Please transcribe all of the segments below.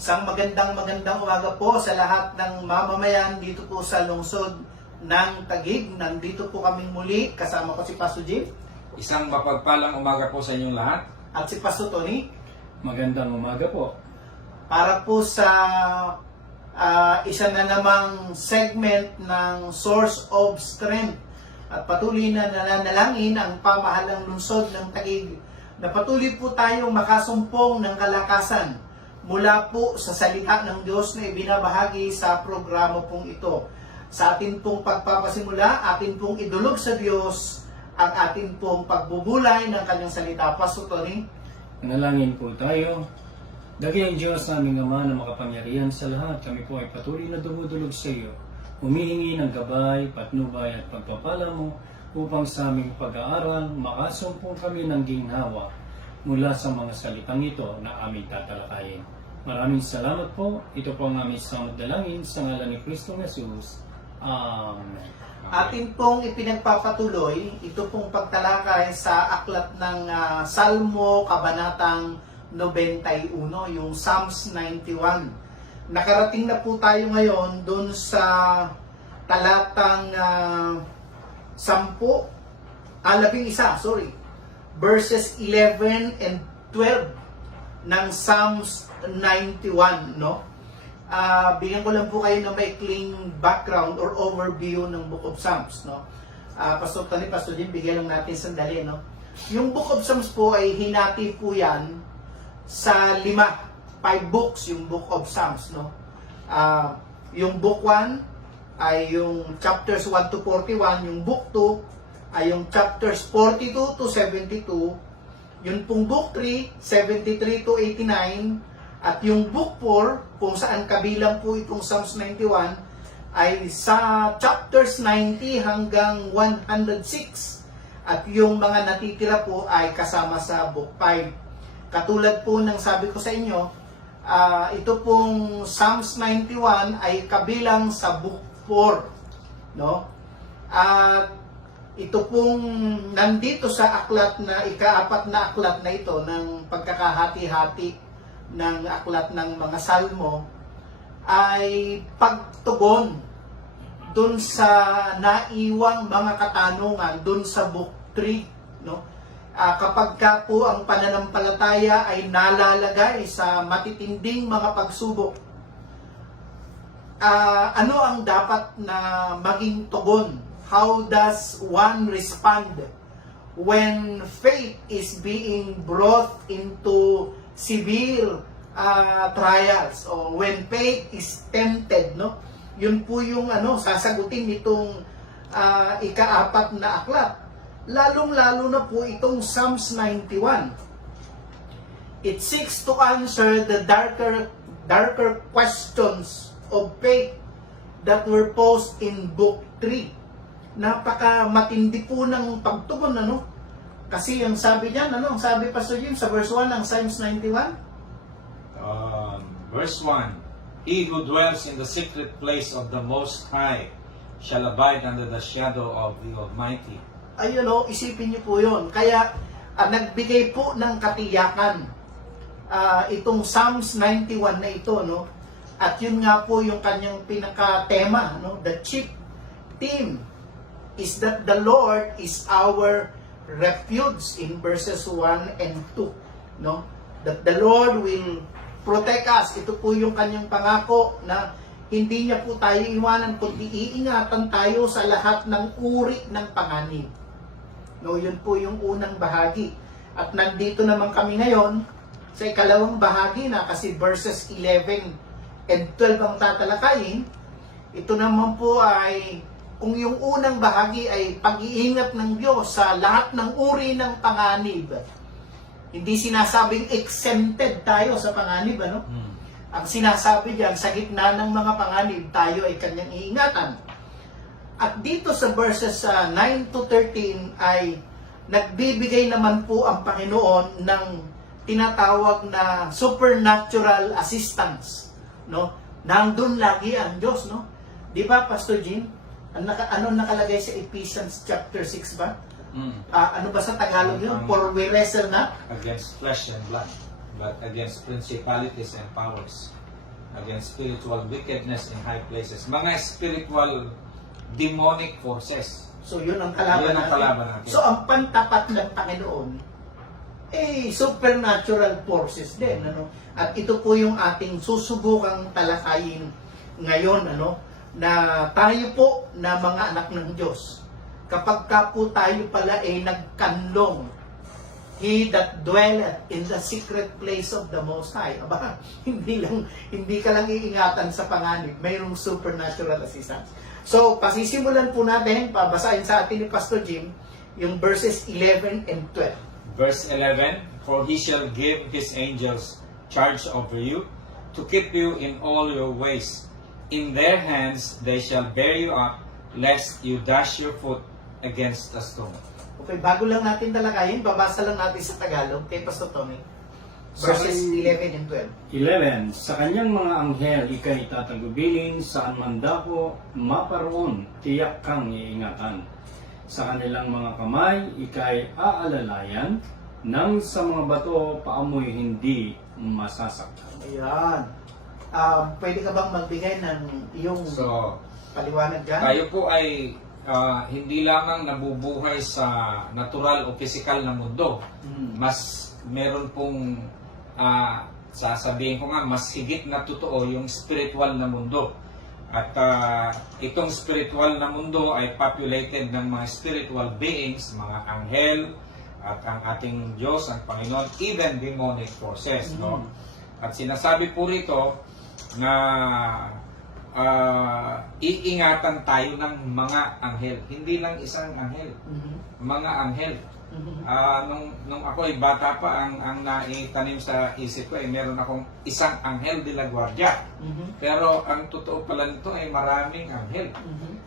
Isang magandang umaga po sa lahat ng mamamayan dito po sa lungsod ng Taguig. Nandito po kaming muli, kasama ko si Pastor Jim. Isang mapagpalang umaga po sa inyong lahat. At si Pastor Tony. Magandang umaga po. Para po sa isa na namang segment ng Source of Strength. At patuloy na nananalangin ang pamahalang lungsod ng Taguig na patuloy po tayong makasumpong ng kalakasan mula po sa salita ng Diyos na ibinabahagi sa programa pong ito. Sa atin pong pagpapasimula, atin pong idulog sa Diyos ang atin pong pagbubulay ng kanyang salita. Pastor Tony. Manalangin po tayo. Dakilang Diyos aming Ama na makapangyarihan sa lahat, kami po ay patuloy na dumudulog sa iyo. Humihingi ng gabay, patnubay at pagpapala mo upang sa aming pag-aaral makasumpong kami ng ginhawa mula sa mga salitang ito na aming tatalakayin. Maraming salamat po. Ito po ang aming samad dalangin sa ngalan ni Kristo Jesus. Amen. Atin pong ipinagpapatuloy, ito pong pagtalakay sa aklat ng Salmo, Kabanatang 91, yung Psalms 91. Nakarating na po tayo ngayon dun sa talatang 11, verses 11 and 12 ng Psalms 91, no? Bigyan ko lang po kayo ng maikling background or overview ng Book of Psalms, no? Pastor Tony, Pastor Jim, bigyan lang natin sandali, no? Yung Book of Psalms po ay hinati po yan sa 5 books, yung Book of Psalms, no? Yung Book 1 ay yung chapters 1 to 41, yung Book 2 ay yung chapters 42 to 72, yung pong Book 3, 73 to 89, at yung Book 4, kung saan kabilang po itong Psalms 91, ay sa chapters 90 hanggang 106, at yung mga natitira po ay kasama sa Book 5. Katulad po ng sabi ko sa inyo, ito pong Psalms 91 ay kabilang sa Book 4, no? At ito pong nandito sa aklat na ika-4 na aklat na ito ng pagkakahati-hati ng aklat ng mga salmo ay pagtugon dun sa naiwang mga katanungan dun sa Book 3, no? Kapag ka po ang pananampalataya ay nalalagay sa matitinding mga pagsubok, ano ang dapat na maging tugon? How does one respond when faith is being brought into severe trials, or when faith is tempted, no? Yun po yung sasagutin nitong ika-4 na aklat. Lalong-lalo na po itong Psalms 91. It seeks to answer the darker questions of faith that were posed in Book 3. Napaka matindi po ng pagtugon, kasi ang sabi diyan, ang sabi Pastor Jim sa verse 1 ng Psalms 91? Verse 1, He who dwells in the secret place of the Most High shall abide under the shadow of the Almighty. Ayun, isipin niyo po yun. Kaya nagbigay po ng katiyakan itong Psalms 91 na ito, no? At yun nga po yung kanyang pinaka-tema, no? The chief theme is that the Lord is our refuge in verses 1 and 2, no? That the Lord will protect us. Ito po yung kanyang pangako na hindi niya po tayo iwanan, kundi iingatan tayo sa lahat ng uri ng panganib. No, yun po yung unang bahagi. At nandito naman kami ngayon sa ikalawang bahagi na, kasi verses 11 and 12 ang tatalakayin. Ito naman po ay, kung yung unang bahagi ay pag-iingat ng Diyos sa lahat ng uri ng panganib, hindi sinasabing exempted tayo sa panganib, Ang sinasabi diyan, sa gitna ng mga panganib, tayo ay kanyang iingatan. At dito sa verses 9 to 13 ay nagbibigay naman po ang Panginoon ng tinatawag na supernatural assistance, no? Nandun lagi ang Diyos, no? Di ba, Pastor Jim? Ano nakalagay sa Ephesians chapter 6 ba? Ano ba sa Tagalog yun? For we wrestle not against flesh and blood, but against principalities and powers. against spiritual wickedness in high places. Mga spiritual demonic forces. So yun ang kalaban Yun ang natin. kalaban natin. So ang pantapat ng Panginoon, supernatural forces din. Ano? At ito po yung ating susubukang talakayin ngayon, na tayo po na mga anak ng Diyos. Kapag ka po tayo pala ay nagkanlong, He that dwelleth in the secret place of the Most High. Aba, hindi ka lang iingatan sa panganib, mayroong supernatural assistance. So, pasisimulan po natin, pabasahin sa atin ni Pastor Jim, yung verses 11 and 12. Verse 11, For he shall give his angels charge over you, to keep you in all your ways. In their hands they shall bear you up, lest you dash your foot against a stone. Okay, bago lang natin talakayin, babasa lang natin sa Tagalog kay Pastor Tommy. Verses 11 and 12. 11. Sa kanyang mga anghel, ikay tatagubilin, saan man dako, maparoon, tiyak kang iingatan. Sa kanilang mga kamay, ikay aalalayan, nang sa mga bato, paamoy hindi masasaktan. Ayan. Pwede ka bang magbigay ng iyong So, paliwanag dyan? tayo po ay hindi lamang nabubuhay sa natural o physical na mundo. Mas meron pong sasabihin ko nga, mas higit na totoo yung spiritual na mundo. At itong spiritual na mundo ay populated ng mga spiritual beings, mga anghel, at ang ating Diyos, ang Panginoon, even demonic forces. No? At sinasabi po rito na iingatan tayo ng mga anghel. Hindi lang isang anghel, mga anghel. Nung ako ay bata pa, ang naitanim sa isip ko ay meron akong isang anghel de la guardia. Pero ang totoo pala nito ay maraming anghel.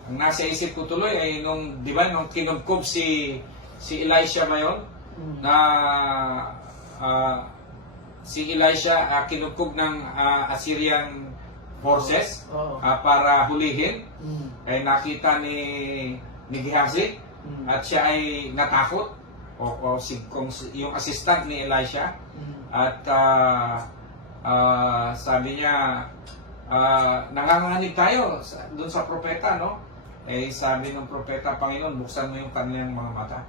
Ang nasa isip ko tuloy ay nung kinubkob si Elisha ngayon, na si Elisha kinubkob ng Assyrian forces para hulihin, ay nakita ni Gehazi at siya ay natakot kung yung assistant ni Elisha at sabi niya nanganganib tayo doon sa propeta, no? Eh sabi ng propeta, Panginoon, buksan mo yung kanilang mga mata.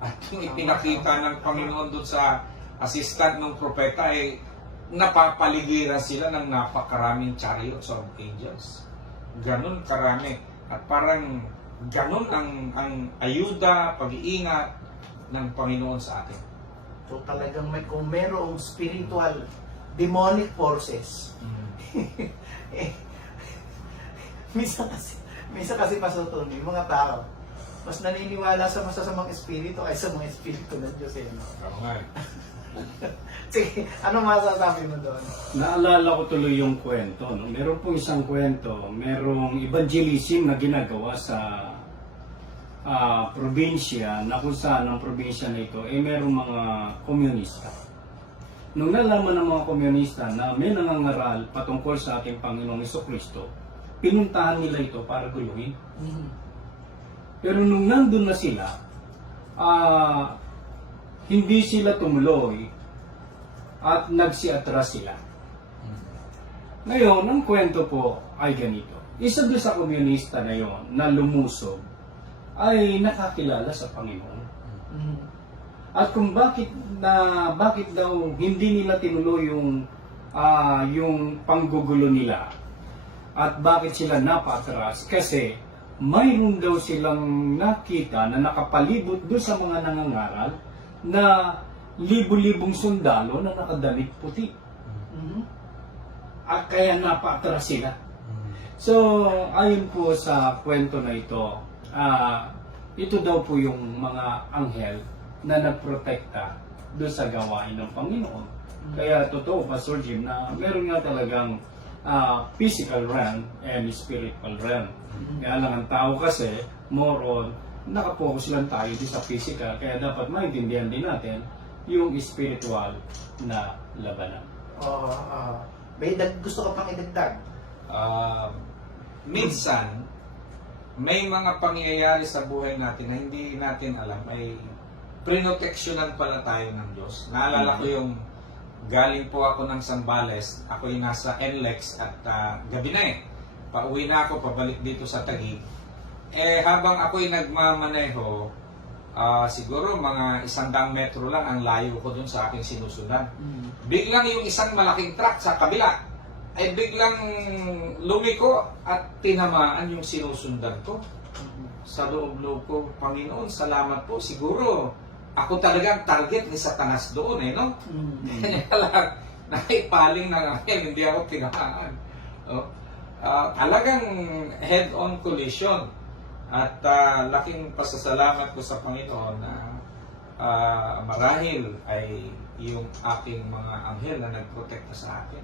At yung ipinakita ng Panginoon doon sa assistant ng propeta ay napapaligiran sila ng napakaraming chariots of angels. Ganun karami. At parang ganun ang ayuda, pag-iingat ng Panginoon sa atin. So talagang kung merong spiritual demonic forces, minsan kasi Pastor Tony, mga tao, mas naniniwala sa masasamang espiritu kaysa mga espiritu ng Diyos. Tama nga. Sige, ano masasabi mo doon? Naalala ko tuloy yung kwento. No? Meron pong isang kwento, merong evangelism na ginagawa sa probinsya, na kung saan ang probinsya na ito, merong mga komunista. Nung nalaman ng mga komunista na may nangangaral patungkol sa ating Panginoong Jesucristo, pinuntahan nila ito para guluhin. Pero nung nandun na sila, hindi sila tumuloy at nagsiatras sila. Ngayon, ang kwento po ay ganito. Isa doon sa komunista na yon na lumusob ay nakakilala sa Panginoon. At kung bakit daw hindi nila tinuloy yung panggugulo nila at bakit sila napatras, kasi mayroon daw silang nakita na nakapalibot doon sa mga nangangaral na libo-libong sundalo na nakadamit puti. At kaya napatras sila. So, ayon po sa kwento na ito, ito daw po yung mga anghel na nagprotekta doon sa gawain ng Panginoon. Kaya totoo, Pastor Jim, na meron nga talagang physical realm and spiritual realm. Kaya lang ang tao kasi, more on, nakapokus lang tayo din sa physical, kaya dapat maintindihan din natin yung spiritual na labanan. Gusto ka pang idagdag? Minsan, may mga pangyayari sa buhay natin na hindi natin alam, ay prinoteksyonan pala tayo ng Diyos. Naalala ko yung galing po ako ng Zambales, ako'y nasa NLEX at gabi na pauwi na ako, pabalik dito sa Taguig. Habang ako'y nagmamaneho, siguro mga 100 metro lang ang layo ko dun sa aking sinusundan. Biglang yung isang malaking truck sa kabila, biglang lumiko at tinamaan yung sinusundan ko. Sa loob-loob ko, Panginoon, salamat po. Siguro, ako talagang target ni Satanas doon, no? Kanya lang, naipaling na ngayon, hindi ako tinamaan. Talagang head-on collision. At laking pasasalamat ko sa Panginoon na marahil ay yung aking mga anghel na nagprotekta sa akin.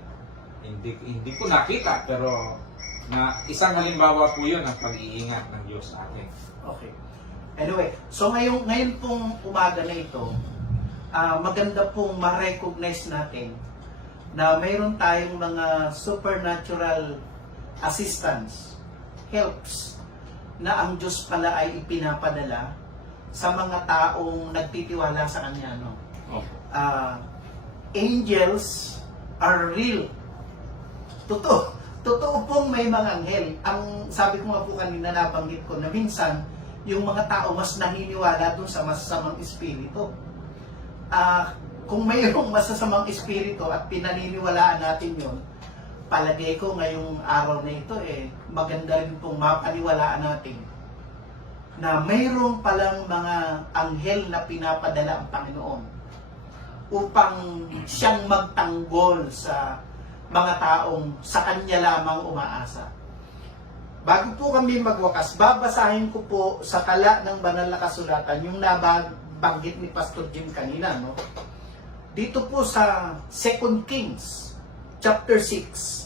Hindi ko nakita, pero isang halimbawa po yun ang pag-iingat ng Diyos sa akin. Okay. Anyway, so ngayon pong umaga na ito, maganda pong ma-recognize natin na mayroon tayong mga supernatural assistance, helps, na ang Diyos pala ay ipinapadala sa mga taong nagtitiwala sa Kanya. No? Angels are real. Totoo pong may mga anghel. Ang sabi ko nga po kanina, nabanggit ko na minsan, yung mga tao mas naniniwala dun sa masasamang espiritu. Kung mayroong masasamang espiritu at pinaniniwalaan natin yun, palagay ko ngayong araw na ito, maganda rin pong mapaniwalaan natin na mayroong palang mga anghel na pinapadala ang Panginoon upang siyang magtanggol sa mga taong sa Kanya lamang umaasa. Bago po kami magwakas, babasahin ko po sa tala ng banal na kasulatan yung nabanggit ni Pastor Jim kanina. No? Dito po sa 2 Kings chapter 6.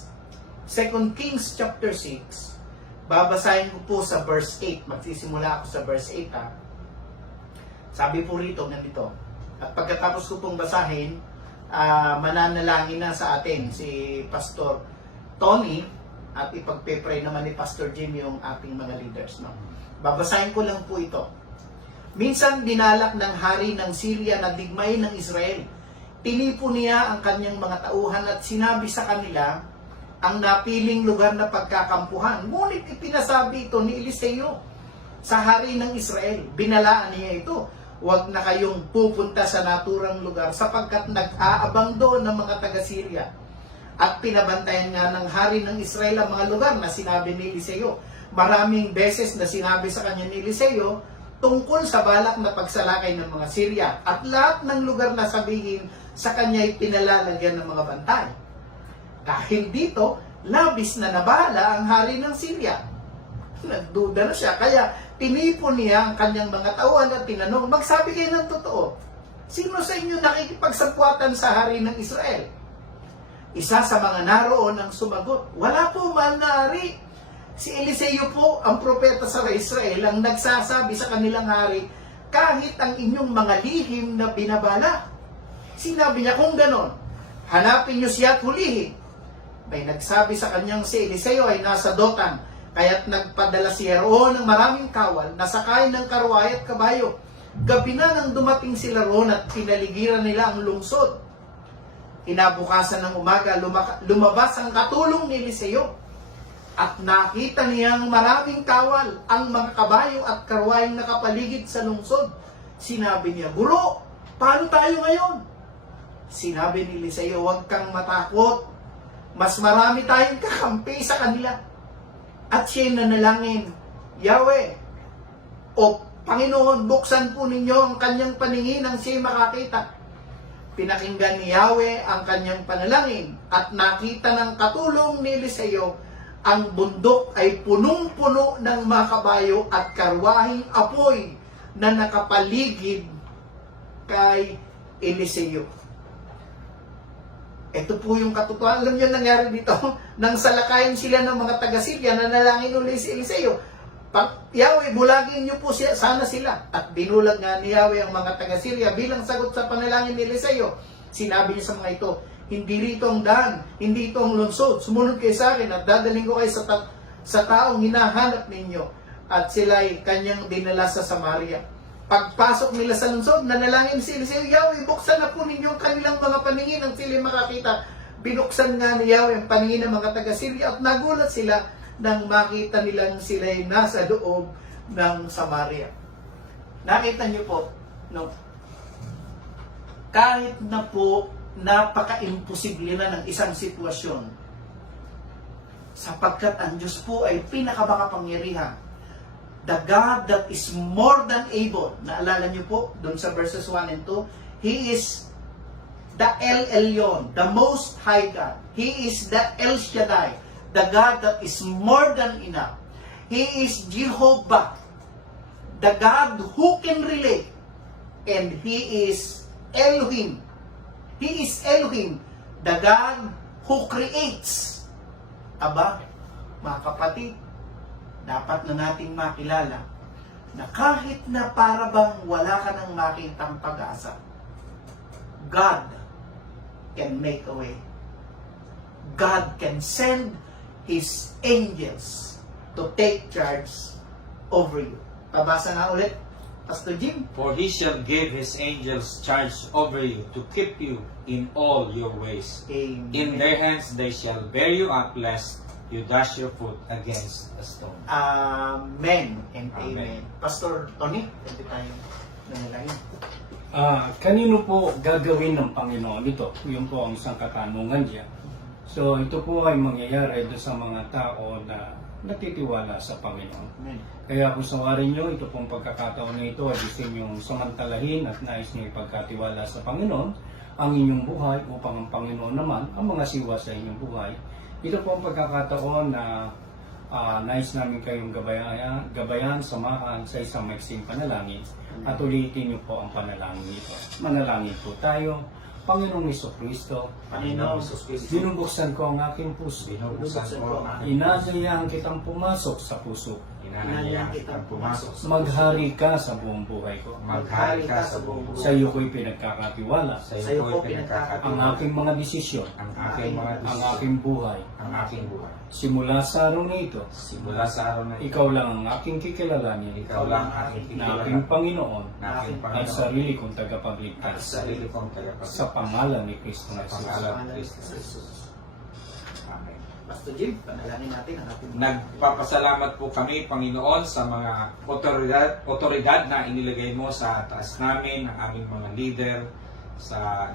2 Kings chapter 6. Babasahin ko po sa verse 8. Magsisimula ako sa verse 8. Sabi po rito, ganito. At pagkatapos ko pong basahin, mananalangin na sa atin si Pastor Tony at ipagpe-pray naman ni Pastor Jim yung ating mga leaders. No? Babasahin ko lang po ito. Minsan binalak ng hari ng Syria na digmain ng Israel. Tinipo niya ang kanyang mga tauhan at sinabi sa kanila ang napiling lugar na pagkakampuhan. Ngunit ipinasabi ito ni Eliseo sa hari ng Israel. Binalaan niya ito. Huwag na kayong pupunta sa naturang lugar sapagkat nag-aabang doon ng mga taga-Syria. At pinabantayan nga ng hari ng Israel ang mga lugar na sinabi ni Eliseo. Maraming beses na sinabi sa kanya ni Eliseo tungkol sa balak na pagsalakay ng mga Syria. At lahat ng lugar na sabihin sa kanya ay pinalalagyan ng mga bantay. Dahil dito, labis na nabahala ang hari ng Syria. Nagduda na siya, kaya tinipon niya ang kanyang mga tauhan at tinanong, magsabi kayo ng totoo. Sino sa inyo nakikipagsapwatan sa hari ng Israel? Isa sa mga naroon ang sumagot, wala po, mahal na hari. Si Eliseo po, ang propeta sa Israel, ang nagsasabi sa kanilang hari, kahit ang inyong mga lihim na binabala. Sinabi niya, kung ganon, hanapin niyo siya at hulihin. May nagsabi sa kanyang si Eliseo ay nasa Dotan, kaya't nagpadala siya roon ng maraming kawal, nasakay ng karuway at kabayo. Gabi na nang dumating sila roon at pinaligiran nila ang lungsod. Kinabukasan ng umaga, lumabas ang katulong ni Eliseo at nakita niyang maraming kawal ang mga kabayo at karuwayang nakapaligid sa lungsod. Sinabi niya, Guro, paano tayo ngayon? Sinabi ni Eliseo, huwag kang matakot. Mas marami tayong kakampi sa kanila. At siya nanalangin, Yahweh, o Panginoon, buksan po ninyo ang kanyang paningin nang siya makakita. Pinakinggan ni Yahweh ang kanyang panalangin at nakita ng katulong ni Eliseo ang bundok ay punong-puno ng mga kabayo at karwahing apoy na nakapaligid kay Eliseo. Ito po yung katotohanan. Alam niyo nangyari dito? Nang salakayin sila ng mga taga-Syria, nanalangin ulit si Eliseo. Yahweh, bulagin niyo po sana sila. At binulag nga ni Yahweh ang mga taga-Syria bilang sagot sa panalangin ni Eliseo. Sinabi niya sa mga ito, hindi rito ang daan, hindi ito ang lungsod. Sumunod kayo sa akin at dadaling ko kayo sa taong hinahanap ninyo. At sila ay kanyang dinala sa Samaria. Pagpasok nila sa lungsod, nanalangin sila sa Yahweh, buksan na po ninyo ang kanilang mga paningin ang sila makakita. Binuksan nga ni Yahweh ang paningin ng mga taga-Syria at nagulat sila nang makita nilang sila'y nasa loob ng Samaria. Nakita niyo po, no? Kahit na po napaka-imposible na ng isang sitwasyon, sapagkat ang Diyos po ay pinakamakapangyarihan. The God that is more than able. Naalala niyo po, doon sa verses 1 and 2, He is the El Elyon, the Most High God. He is the El Shaddai, the God that is more than enough. He is Jehovah, the God who can relate. And He is Elohim. He is Elohim, the God who creates. Aba, mga kapatid, dapat na nating makilala na kahit na para bang wala ka nang makitang pag-asa, God can make a way. God can send His angels to take charge over you. Pabasa nga ulit, Pastor Jim. For He shall give His angels charge over you to keep you in all your ways. Amen. In their hands they shall bear you up, lest you dash your foot against a stone. Amen and Amen. amen. Pastor Tony, pwede tayo nanalangin. Kanino po gagawin ng Panginoon ito? Yun po ang isang katanungan diyan. So ito po ay mangyayari doon sa mga tao na natitiwala sa Panginoon. Amen. Kaya kung sawarin nyo, ito pong pagkakataon na ito ay gusto nyong samantalahin at nais nyo ipagkatiwala sa Panginoon ang inyong buhay upang ang Panginoon naman ang mga siwa sa inyong buhay. Ito po ang pagkakataon na nais namin kayong gabayan, samahan sa isang maiksing panalangin at ulitin niyo po ang panalangin nito. Manalangin po tayo. Panginoong Jesucristo, Panginoong Jesucristo, binubuksan ko ang aking puso. Binubuksan ko ang aking Inaasayahan kitang pumasok sa puso. Inanayaan kitang pumasok sa Maghari ka sa buong buhay ko. Maghari ka sa buong Sa iyo ko'y pinagkakatiwala. Sa iyo ko'y Ang pinagkakatiwala aking mga desisyon, ang aking mga ang desisyon, aking buhay. ang aking buhay. Simula sa araw na ito, Simula sa araw na ito, ikaw lang ang aking kikilalanin ikaw lang ang aking na kilala, aking Panginoon na aking at Panginoon, sarili kong at tagapagligtas. sarili kong tagapagligtas. Sa pangalan ni Kristo Sa Jesus. pangalan ni Kristo. Jesus. Amen. Pastor Jim, panalangin natin ang ating Nagpapasalamat po kami, Panginoon, sa mga otoridad na inilagay mo sa taas namin, ang aming mga leader,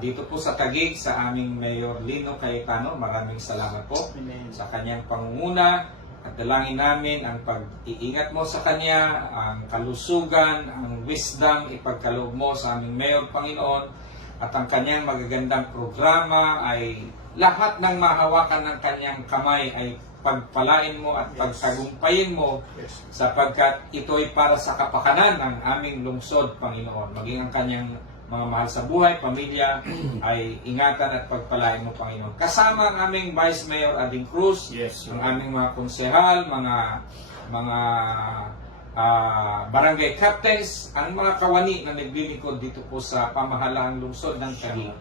dito po sa Taguig, sa aming Mayor Lino Cayetano. Maraming salamat po Amen. sa kanyang pangunguna, at dalangin namin ang pag-iingat mo sa kanya, ang kalusugan, ang wisdom, ipagkaloob mo sa aming Mayor, Panginoon, at ang kanyang magagandang programa ay lahat ng mahawakan ng kanyang kamay ay pagpalain mo at pagtagumpayin mo, Yes. sapagkat ito'y para sa kapakanan ng aming lungsod, Panginoon. Maging ang kanyang mga mahal sa buhay, pamilya, ay ingatan at pagpalain mo, Panginoon. Kasama ang aming Vice Mayor Ading Cruz, Yes, ang aming mga konsehal, mga barangay captains, ang mga kawani na naglilingkod dito po sa pamahalaang lungsod ng Taguig.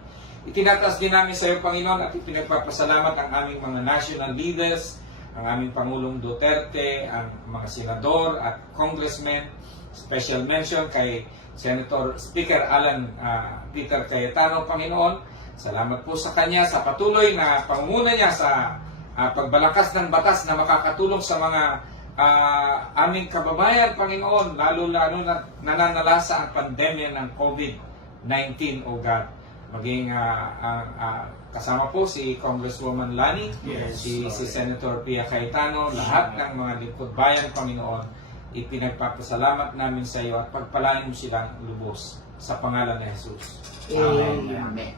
Itinataas din namin sa iyo, Panginoon, at ipinagpapasalamat ang aming mga national leaders, ang aming Pangulong Duterte, ang mga senador at congressmen. Special mention kay Senator Speaker Alan Peter Cayetano, Panginoon. Salamat po sa kanya sa patuloy na pangunguna niya sa pagbalakas ng batas na makakatulong sa mga aming kababayan, Panginoon, lalo-lalo na nananalasa ang pandemya ng COVID-19, O God. Maging kasama po si Congresswoman Lani, Yes, si Senator Pia Cayetano, lahat ng mga lingkod bayan, Panginoon, ipinagpapasalamat namin sa iyo at pagpalain mo silang lubos sa pangalan ni Jesus. Amen.